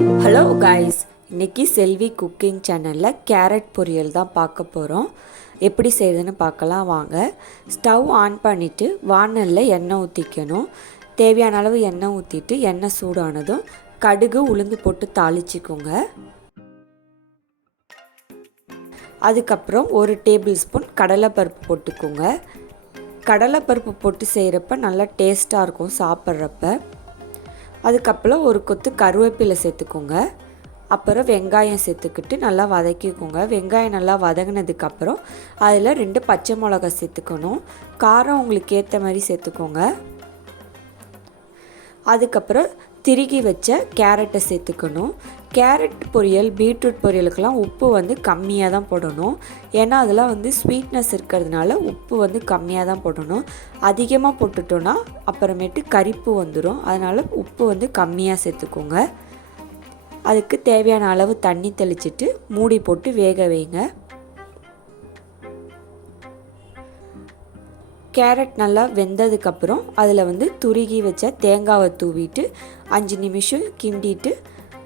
Hello guys இன்னைக்கு செல்வி cooking சேனலில் carrot பொரியல் தான் பார்க்க போகிறோம் எப்படி செய்யுதுன்னு பார்க்கலாம் வாங்க. ஸ்டவ் ஆன் பண்ணிவிட்டு வானலில் எண்ணெய் ஊற்றிக்கணும் தேவையான அளவு எண்ணெய் ஊற்றிட்டு எண்ணெய் சூடானதும் கடுகு உளுந்து போட்டு தாளிச்சிக்கோங்க. அதுக்கப்புறம் ஒரு டேபிள் ஸ்பூன் கடலைப்பருப்பு போட்டுக்கோங்க. கடலைப்பருப்பு போட்டு செய்கிறப்ப நல்லா டேஸ்ட்டாக இருக்கும் சாப்பிட்றப்ப. அதுக்கப்புறம் ஒரு கொத்து கருவேப்பிலை சேர்த்துக்கோங்க. அப்புறம் வெங்காயம் சேர்த்துக்கிட்டு நல்லா வதக்கிக்கோங்க. வெங்காயம் நல்லா வதங்கினதுக்கப்புறம் அதில் ரெண்டு பச்சை மிளகா சேர்த்துக்கணும். காரம் உங்களுக்கு ஏற்ற மாதிரி சேர்த்துக்கோங்க. அதுக்கப்புறம் திருகி வச்ச கேரட்டை சேர்த்துக்கணும். கேரட் பொரியல் பீட்ரூட் பொரியலுக்கெல்லாம் உப்பு வந்து கம்மியாக தான் போடணும். ஏன்னா அதெல்லாம் வந்து ஸ்வீட்னஸ் இருக்கிறதுனால உப்பு வந்து கம்மியாக தான் போடணும். அதிகமாக போட்டுட்டோன்னா அப்புறமேட்டு கரிப்பு வந்துடும் அதனால் உப்பு வந்து கம்மியாக சேர்த்துக்கோங்க. அதுக்கு தேவையான அளவு தண்ணி தெளிச்சிட்டு மூடி போட்டு வேக வைங்க. கேரட் நல்லா வெந்ததுக்கப்புறம் அதில் வந்து துருகி வச்ச தேங்காவை தூவிட்டு அஞ்சு நிமிஷம் கிண்டிட்டு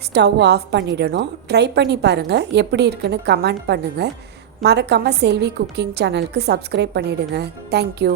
ஸ்டவ் ஆஃப் பண்ணிடணும். ட்ரை பண்ணி பாருங்கள் எப்படி இருக்குன்னு கமெண்ட் பண்ணுங்கள் மறக்காமல் செல்வி குக்கிங் சேனலுக்கு சப்ஸ்கிரைப் பண்ணிவிடுங்க தேங்க்யூ